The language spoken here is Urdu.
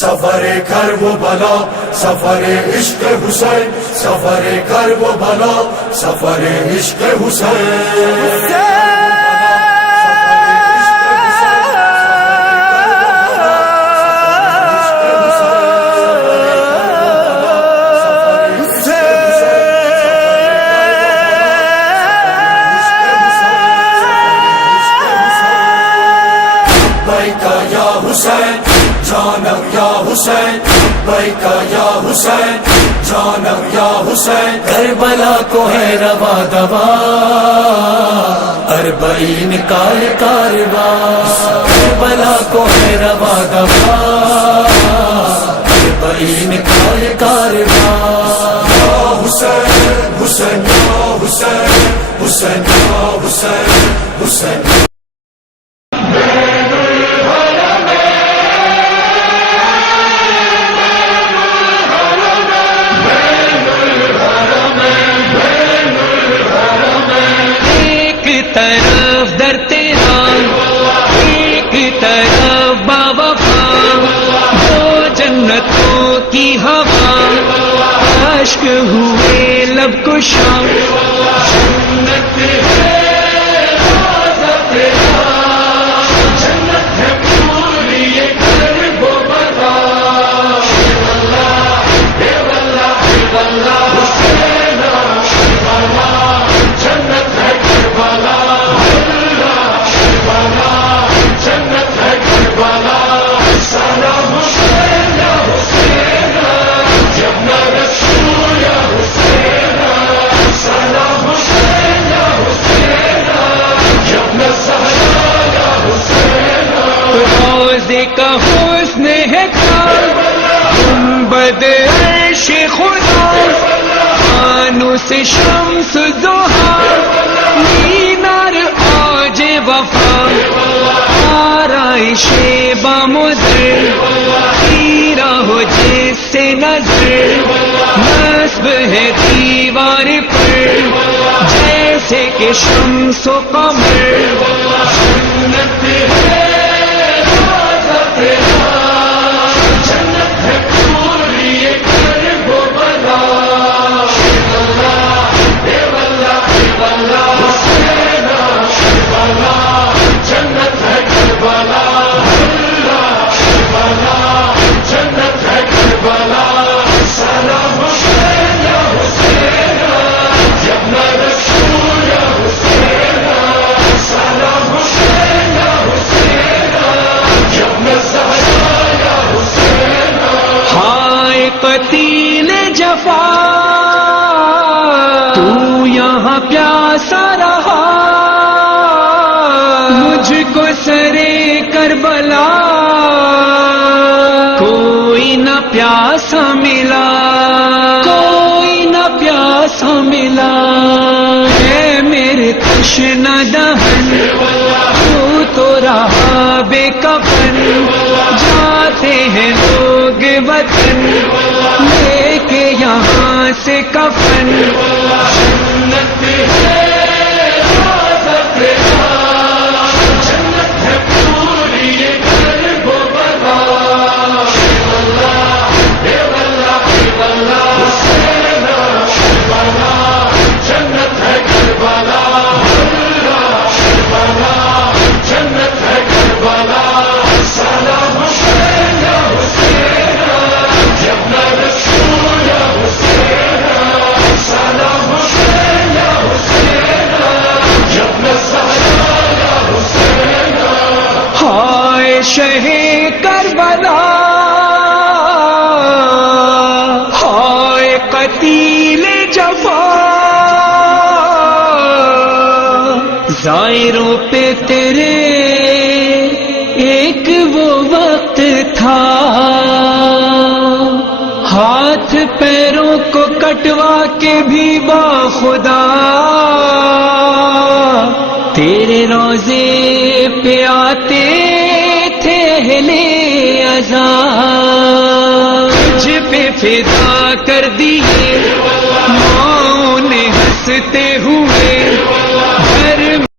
سفر کرب و بلا سفر عشق حسین، سفر کرب و بلا سفر عشق حسین۔ حسین جانم یا حسین بیکا یا حسین جانم یا حسین، کربلا کو ہے روا دوا اربعین کا کارواں، کربلا کو ہے روا دوا اربعین کا کارواں۔ یا حسین حسین یا حسین حسین یا حسین حسین۔ طرف در تیرا ایک طرف باوفا، دو جنتوں کی ہوا اشک ہوئے لب کشا، جنت ہے روضہ تیرا، جنت ہے پوری یہ کرب و بلا، اے واللہ اے واللہ حسین کربلا، جنت ہے کربلا، کا حسن ہے گنبد عرش خدا، فانوس شمس ضحیٰ، مینار عاج وفا، آرائش بامضر، تیرا ہو جس سے نظر، نصب ہے دیوار پر جیسے کہ شمس و قمر، جنت ہے جنت ہے پوری یہ کرب و بلا، اے واللہ اے واللہ حسین کربلا، جنت ہے کربلا، کربلا جنت ہے کربلا، سلام حسین یا حسین یا ابن رسول یا حسین، سلام حسین یا حسین یا ابن زہرا، قتیل جفا تو یہاں پیاسا رہا، مجھ کو سرے کربلا کوئی نہ پیاسا ملا، کوئی نہ پیاسا ملا، ہے میرے تشنہ دہن تو رہا بے کفن، جاتے ہیں لوگ وطن لے کے یہاں سے کفن، جنت ہے روضہ تیرا، جنت ہے پوری یہ کرب و بلا، اے واللہ اے واللہ حسین کربلا، جنت ہے کربلا، کربلا جنت ہے کربلا، سلام حسین یا حسین یا ابن رسول یا حسین، سلام حسین یا حسین یا ابن زہرا یا حسین، ہائے شہ کربلا، ہائے قتیل جفا، زائروں پہ تیرے ایک وہ وقت تھا، ہاتھ پیروں کو کٹوا کے بھی باخدا تیرے روضے پہ آتے تھے اہل عزا، تجھ پہ فدا کر دیے ماؤں نے ہنستے